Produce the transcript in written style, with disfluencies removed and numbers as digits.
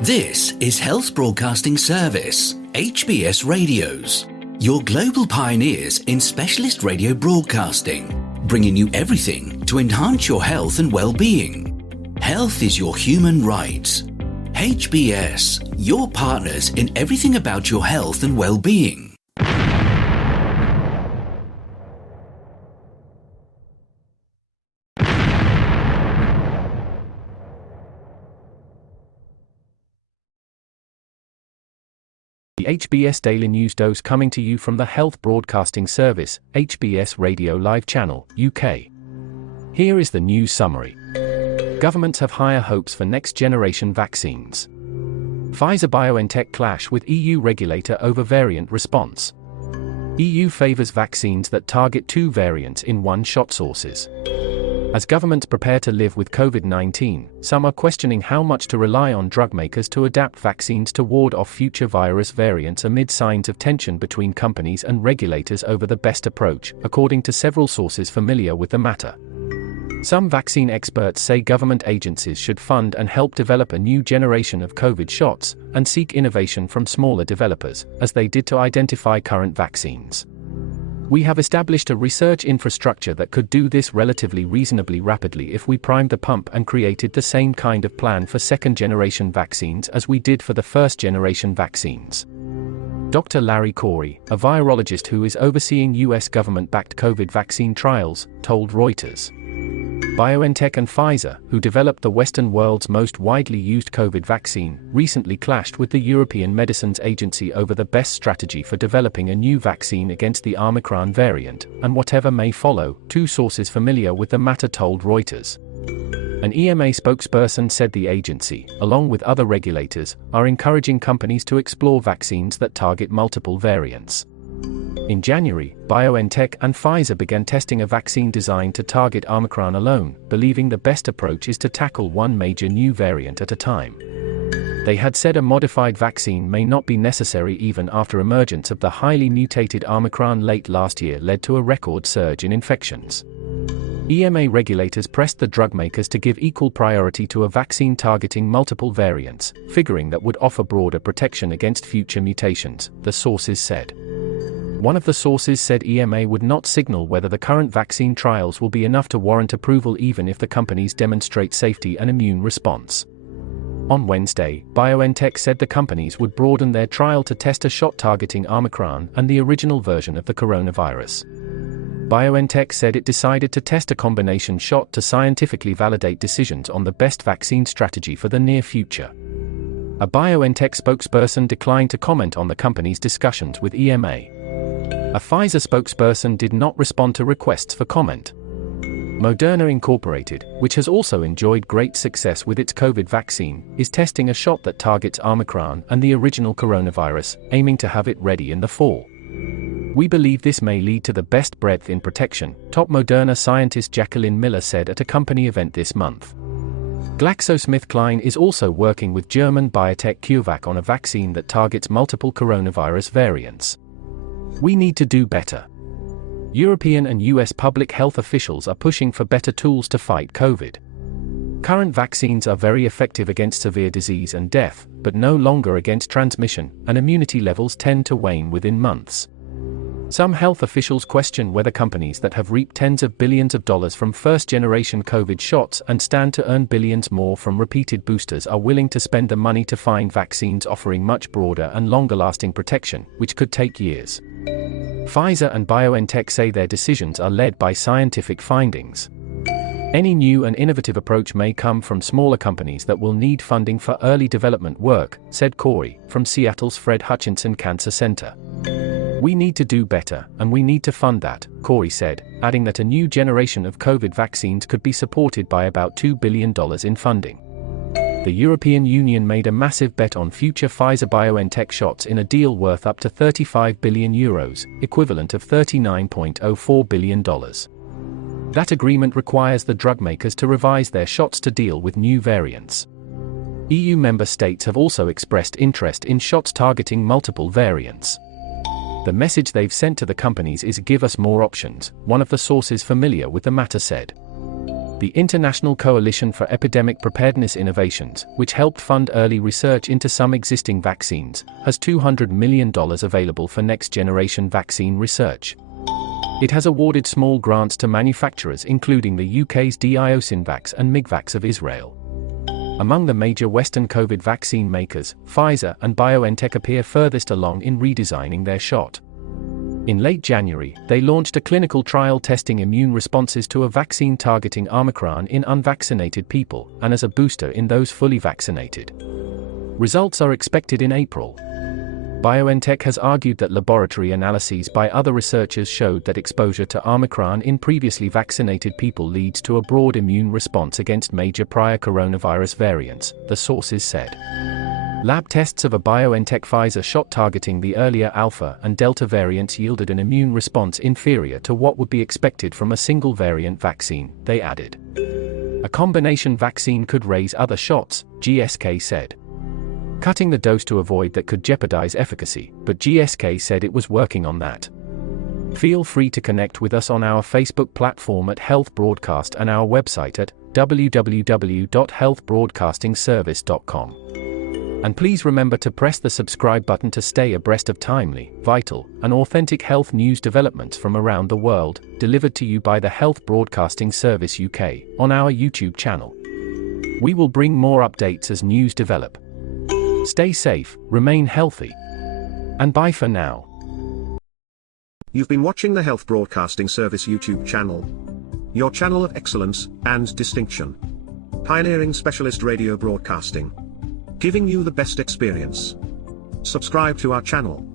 This is Health Broadcasting Service HBS Radios, your global pioneers in specialist radio broadcasting, bringing you everything to enhance your health and well-being. Health is your human right. HBS, your partners in everything about your health and well-being. The HBS Daily News Dose coming to you from the Health Broadcasting Service HBS Radio Live Channel, UK. Here is the news summary. Governments have higher hopes for next-generation vaccines. Pfizer-BioNTech clash with EU regulator over variant response. EU favours vaccines that target two variants in one-shot sources. As governments prepare to live with COVID-19, some are questioning how much to rely on drug makers to adapt vaccines to ward off future virus variants amid signs of tension between companies and regulators over the best approach, according to several sources familiar with the matter. Some vaccine experts say government agencies should fund and help develop a new generation of COVID shots, and seek innovation from smaller developers, as they did to identify current vaccines. We have established a research infrastructure that could do this relatively reasonably rapidly if we primed the pump and created the same kind of plan for second-generation vaccines as we did for the first-generation vaccines. Dr. Larry Corey, a virologist who is overseeing US government-backed COVID vaccine trials, told Reuters. BioNTech and Pfizer, who developed the Western world's most widely used COVID vaccine, recently clashed with the European Medicines Agency over the best strategy for developing a new vaccine against the Omicron variant, and whatever may follow, two sources familiar with the matter told Reuters. An EMA spokesperson said the agency, along with other regulators, are encouraging companies to explore vaccines that target multiple variants. In January, BioNTech and Pfizer began testing a vaccine designed to target Omicron alone, believing the best approach is to tackle one major new variant at a time. They had said a modified vaccine may not be necessary even after emergence of the highly mutated Omicron late last year led to a record surge in infections. EMA regulators pressed the drug makers to give equal priority to a vaccine targeting multiple variants, figuring that would offer broader protection against future mutations, the sources said. One of the sources said EMA would not signal whether the current vaccine trials will be enough to warrant approval even if the companies demonstrate safety and immune response. On Wednesday, BioNTech said the companies would broaden their trial to test a shot targeting Omicron and the original version of the coronavirus. BioNTech said it decided to test a combination shot to scientifically validate decisions on the best vaccine strategy for the near future. A BioNTech spokesperson declined to comment on the company's discussions with EMA. A Pfizer spokesperson did not respond to requests for comment. Moderna Incorporated, which has also enjoyed great success with its COVID vaccine, is testing a shot that targets Omicron and the original coronavirus, aiming to have it ready in the fall. We believe this may lead to the best breadth in protection, top Moderna scientist Jacqueline Miller said at a company event this month. GlaxoSmithKline is also working with German biotech CureVac on a vaccine that targets multiple coronavirus variants. We need to do better. European and US public health officials are pushing for better tools to fight COVID. Current vaccines are very effective against severe disease and death, but no longer against transmission, and immunity levels tend to wane within months. Some health officials question whether companies that have reaped tens of billions of dollars from first-generation COVID shots and stand to earn billions more from repeated boosters are willing to spend the money to find vaccines offering much broader and longer-lasting protection, which could take years. Pfizer and BioNTech say their decisions are led by scientific findings. Any new and innovative approach may come from smaller companies that will need funding for early development work, said Corey, from Seattle's Fred Hutchinson Cancer Center. We need to do better, and we need to fund that, Corey said, adding that a new generation of COVID vaccines could be supported by about $2 billion in funding. The European Union made a massive bet on future Pfizer-BioNTech shots in a deal worth up to €35 billion, equivalent of $39.04 billion. That agreement requires the drug makers to revise their shots to deal with new variants. EU member states have also expressed interest in shots targeting multiple variants. The message they've sent to the companies is "give us more options," one of the sources familiar with the matter said. The International Coalition for Epidemic Preparedness Innovations, which helped fund early research into some existing vaccines, has $200 million available for next-generation vaccine research. It has awarded small grants to manufacturers including the UK's Diocinvax and Migvax of Israel. Among the major Western COVID vaccine makers, Pfizer and BioNTech appear furthest along in redesigning their shot. In late January, they launched a clinical trial testing immune responses to a vaccine targeting Omicron in unvaccinated people, and as a booster in those fully vaccinated. Results are expected in April. BioNTech has argued that laboratory analyses by other researchers showed that exposure to Omicron in previously vaccinated people leads to a broad immune response against major prior coronavirus variants, the sources said. Lab tests of a BioNTech Pfizer shot targeting the earlier Alpha and Delta variants yielded an immune response inferior to what would be expected from a single variant vaccine, they added. A combination vaccine could raise other shots, GSK said. Cutting the dose to avoid that could jeopardize efficacy, but GSK said it was working on that. Feel free to connect with us on our Facebook platform at Health Broadcast and our website at www.healthbroadcastingservice.com. And please remember to press the subscribe button to stay abreast of timely, vital, and authentic health news developments from around the world, delivered to you by the Health Broadcasting Service UK, on our YouTube channel. We will bring more updates as news develop. Stay safe, remain healthy. And bye for now. You've been watching the Health Broadcasting Service YouTube channel. Your channel of excellence and distinction. Pioneering specialist radio broadcasting. Giving you the best experience. Subscribe to our channel.